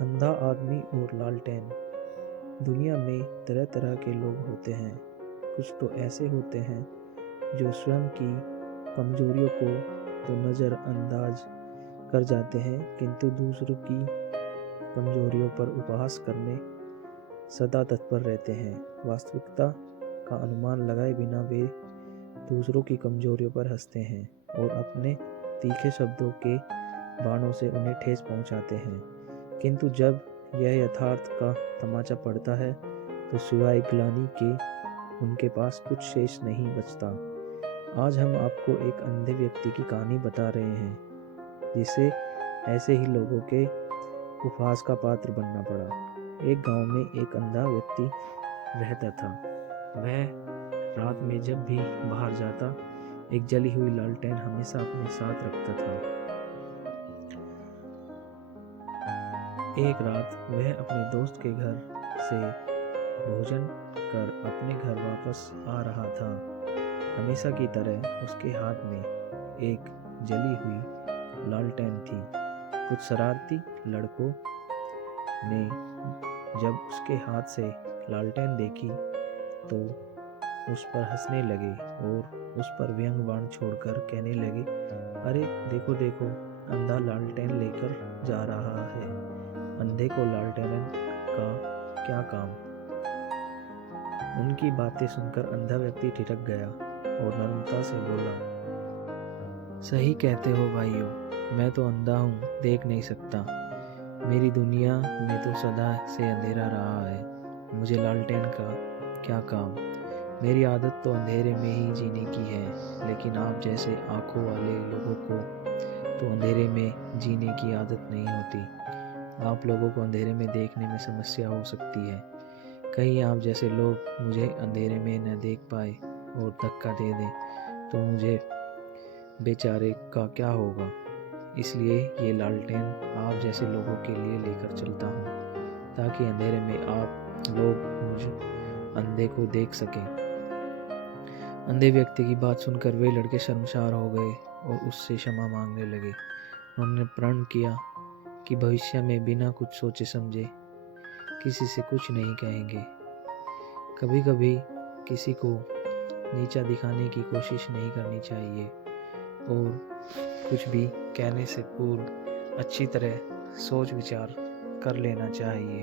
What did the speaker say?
अंधा आदमी और लालटेन। दुनिया में तरह तरह के लोग होते हैं। कुछ तो ऐसे होते हैं जो स्वयं की कमजोरियों को तो नज़रअंदाज कर जाते हैं, किंतु दूसरों की कमजोरियों पर उपहास करने सदा तत्पर रहते हैं। वास्तविकता का अनुमान लगाए बिना वे दूसरों की कमजोरियों पर हंसते हैं और अपने तीखे शब्दों के बाणों से उन्हें ठेस पहुंचाते हैं। किंतु जब यह यथार्थ का तमाचा पड़ता है तो सिवाय ग्लानि के उनके पास कुछ शेष नहीं बचता। आज हम आपको एक अंधे व्यक्ति की कहानी बता रहे हैं जिसे ऐसे ही लोगों के उपहास का पात्र बनना पड़ा। एक गांव में एक अंधा व्यक्ति रहता था। वह रात में जब भी बाहर जाता एक जली हुई लालटेन हमेशा अपने साथ रखता था। एक रात वह अपने दोस्त के घर से भोजन कर अपने घर वापस आ रहा था। हमेशा की तरह उसके हाथ में एक जली हुई लालटेन थी। कुछ शरारती लड़कों ने जब उसके हाथ से लालटेन देखी तो उस पर हंसने लगे और उस पर व्यंग बाण छोड़कर कहने लगे, अरे देखो देखो, अंधा लालटेन लेकर जा रहा है। अंधे को लालटेन का क्या काम। उनकी बातें सुनकर अंधा व्यक्ति ठिठक गया और नम्रता से बोला, सही कहते हो भाइयों, मैं तो अंधा हूँ, देख नहीं सकता। मेरी दुनिया में तो सदा से अंधेरा रहा है। मुझे लालटेन का क्या काम। मेरी आदत तो अंधेरे में ही जीने की है, लेकिन आप जैसे आंखों वाले लोगों को तो अंधेरे में जीने की आदत नहीं होती। आप लोगों को अंधेरे में देखने में समस्या हो सकती है। कहीं आप जैसे लोग मुझे अंधेरे में न देख पाए और धक्का दे दें तो मुझे बेचारे का क्या होगा। इसलिए ये लालटेन आप जैसे लोगों के लिए लेकर चलता हूँ, ताकि अंधेरे में आप लोग मुझ अंधे को देख सकें। अंधे व्यक्ति की बात सुनकर वे लड़के शर्मसार हो गए और उससे क्षमा मांगने लगे। उन्होंने प्रण किया कि भविष्य में बिना कुछ सोचे समझे किसी से कुछ नहीं कहेंगे। कभी कभी किसी को नीचा दिखाने की कोशिश नहीं करनी चाहिए और कुछ भी कहने से पूर्व अच्छी तरह सोच विचार कर लेना चाहिए।